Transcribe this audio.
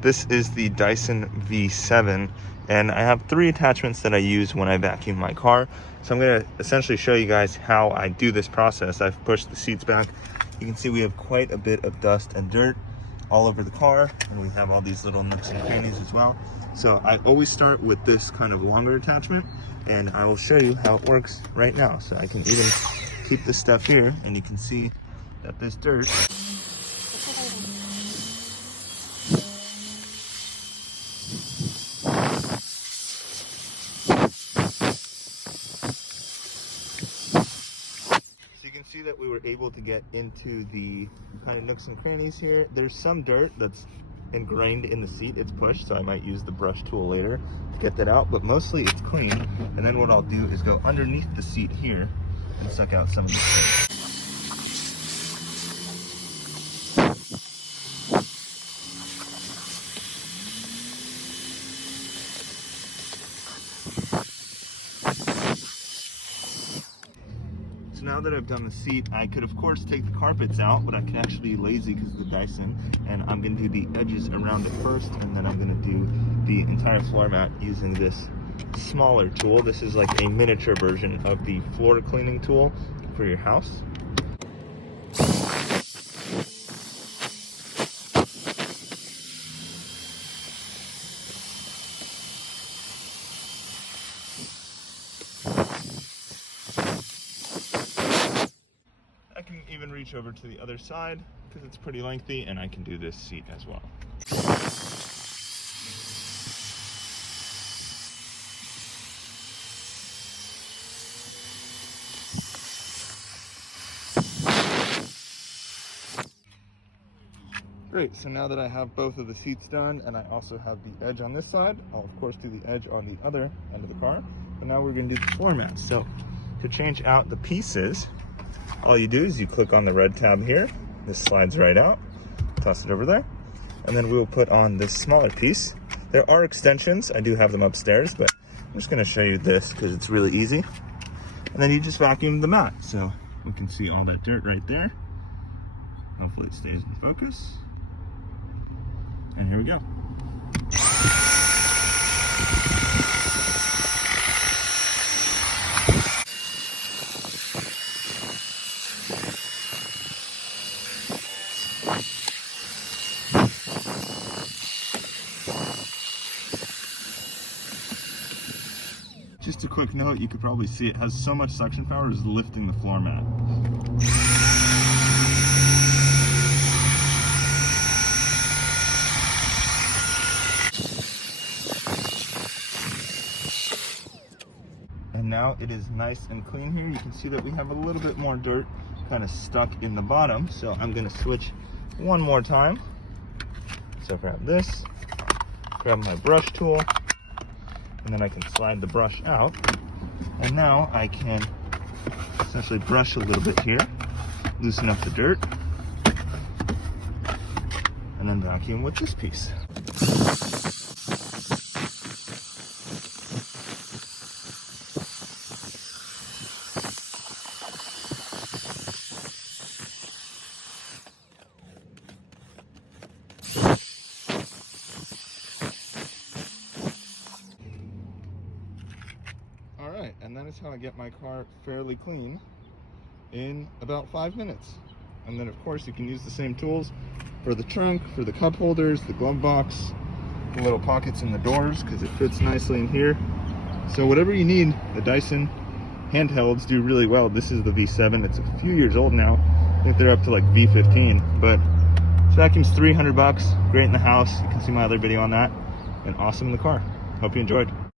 This is the Dyson V7, and I have 3 attachments that I use when I vacuum my car. So I'm going to essentially show you guys how I do this process. I've pushed the seats back. You can see we have quite a bit of dust and dirt all over the car, and we have all these little nooks and crannies as well. So I always start with this kind of longer attachment, and I will show you how it works right now. So I can even keep this stuff here, and you can see that this dirt see that we were able to get into the kind of nooks and crannies here. There's some dirt that's ingrained in the seat. It's pushed, so I might use the brush tool later to get that out, but mostly it's clean. And then what I'll do is go underneath the seat here and suck out some of the dirt. So now that I've done the seat, I could of course take the carpets out, but I can actually be lazy because of the Dyson, and I'm going to do the edges around it first, and then I'm going to do the entire floor mat using this smaller tool. This is like a miniature version of the floor cleaning tool for your house. I can even reach over to the other side because it's pretty lengthy, and I can do this seat as well. Great, so now that I have both of the seats done, and I also have the edge on this side, I'll of course do the edge on the other end of the car. And now we're going to do the floor mat. So to change out the pieces, all you do is you click on the red tab here. This slides right out, toss it over there, and then we will put on this smaller piece. There are extensions, I do have them upstairs, but I'm just going to show you this because it's really easy. And then you just vacuum the mat. So we can see all that dirt right there. Hopefully it stays in focus. And here we go. Just a quick note, you could probably see it has so much suction power, it's lifting the floor mat. And now it is nice and clean here. You can see that we have a little bit more dirt kind of stuck in the bottom. So I'm going to switch one more time. So grab this, grab my brush tool, and then I can slide the brush out. And now I can essentially brush a little bit here, loosen up the dirt, and then vacuum with this piece. Alright, and that is how I get my car fairly clean in about 5 minutes. And then of course you can use the same tools for the trunk, for the cup holders, the glove box, the little pockets in the doors because it fits nicely in here. So whatever you need, the Dyson handhelds do really well. This is the V7, it's a few years old now. I think they're up to like V15, but this vacuum's $300, great in the house. You can see my other video on that, and awesome in the car. Hope you enjoyed.